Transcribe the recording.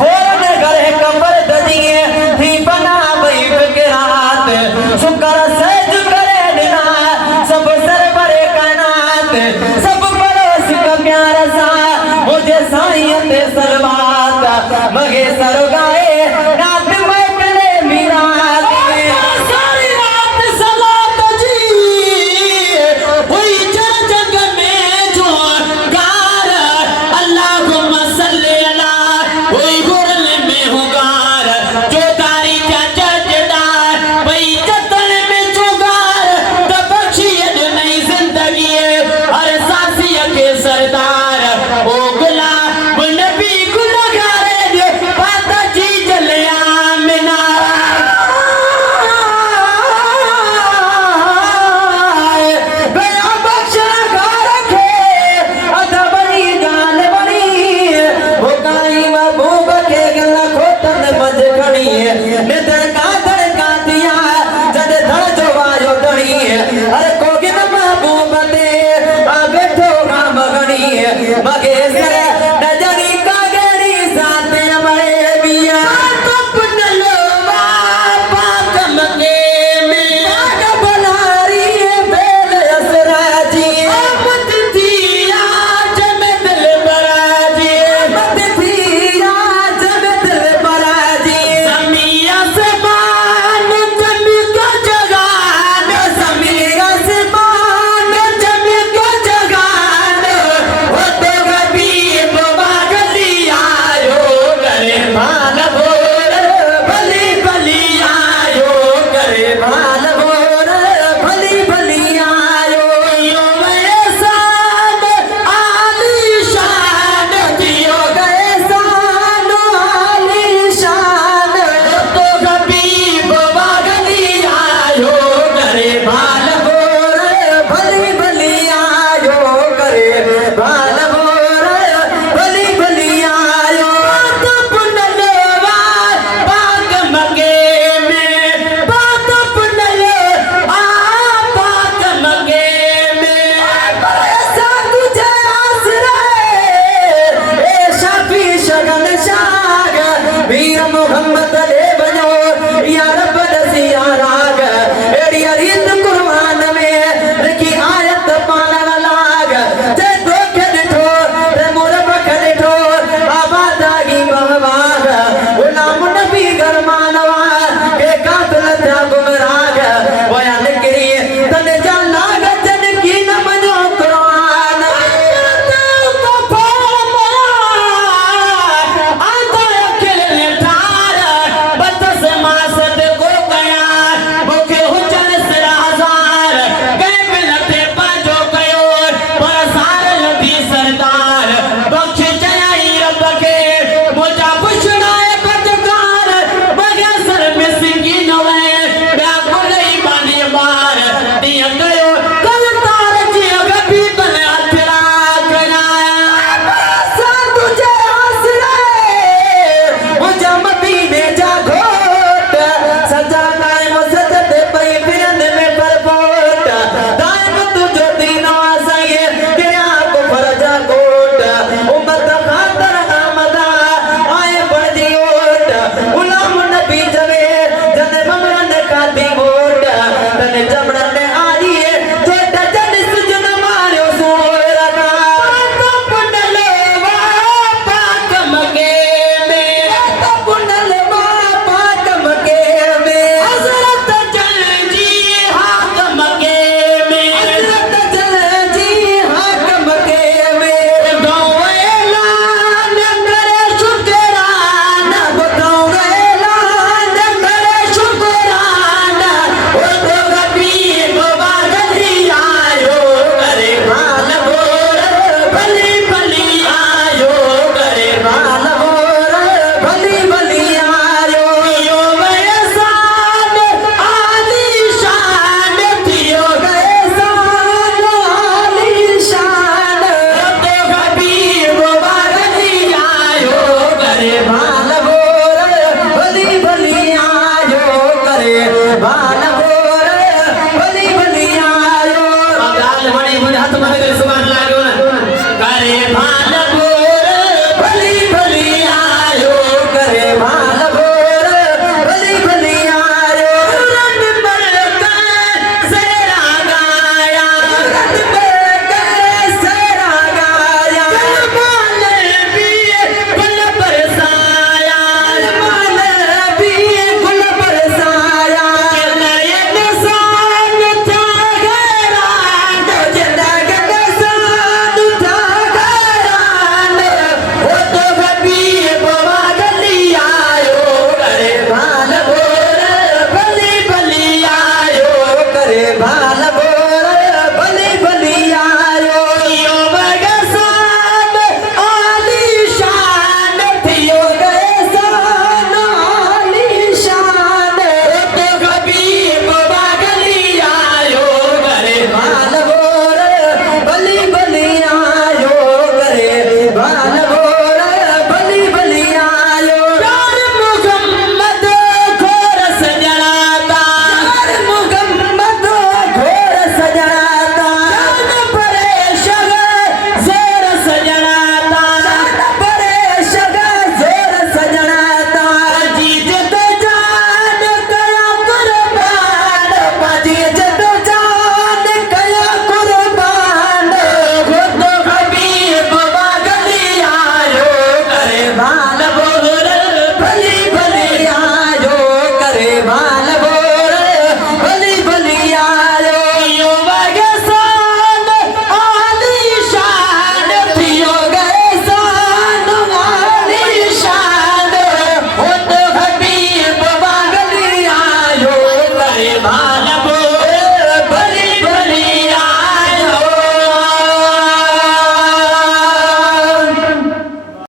फौरन गले कबर ददिए थी बना भई फिकरात शुक्र सज करे दिना सब सरबरे कायनात सब पड़ोस का प्यार सा मुझे साईं ते सलवात मगे सर गाए रात में करे मीरात सारी रात सलात जी हुई जग में जो गार अल्लाहुम्मा सल्ली अला हुई गुरल में हुगार जो तारी चाचा जडार वही चतन में जुगार तबक्षियत नई जिंदगी हर सासी के सरदार ओ गुलाम नबी गुलगारे बात जी जले आमिना गया बख्शा घर के अदबनी गाल बनी वो गाई महबूब के गला खोटन बज खड़ी निदर का धड़का दिया जद धड़ जो वायो दड़ी अरे कोगिन महबूब दे आ बैठो राम गणी मगे सर नजरी का गड़ी साथ हमारे बिया तपन लो पाक मगे में आग बनारी बेल असराजी मत थी आज में दिल बराजी मत थी आज में दिल बराजी समिया से बान चमक जगान समिया से बान चमक जगान वो तो कभी बागली आयो करे भाल भोर भली भली आयो करे भाल भोर भली भली आयो यो मैं शान आली शान दियो गए शान आली शान तो कभी बागली आयो करे भाल भोर भली भली आयो करे भाल भोर भली भली आयो तप नलवा पाक मगे में बात पुनल आ पाक मगे में ऐसा तुझे आसरा ए शाफी शगन शाग वीर मोहम्मद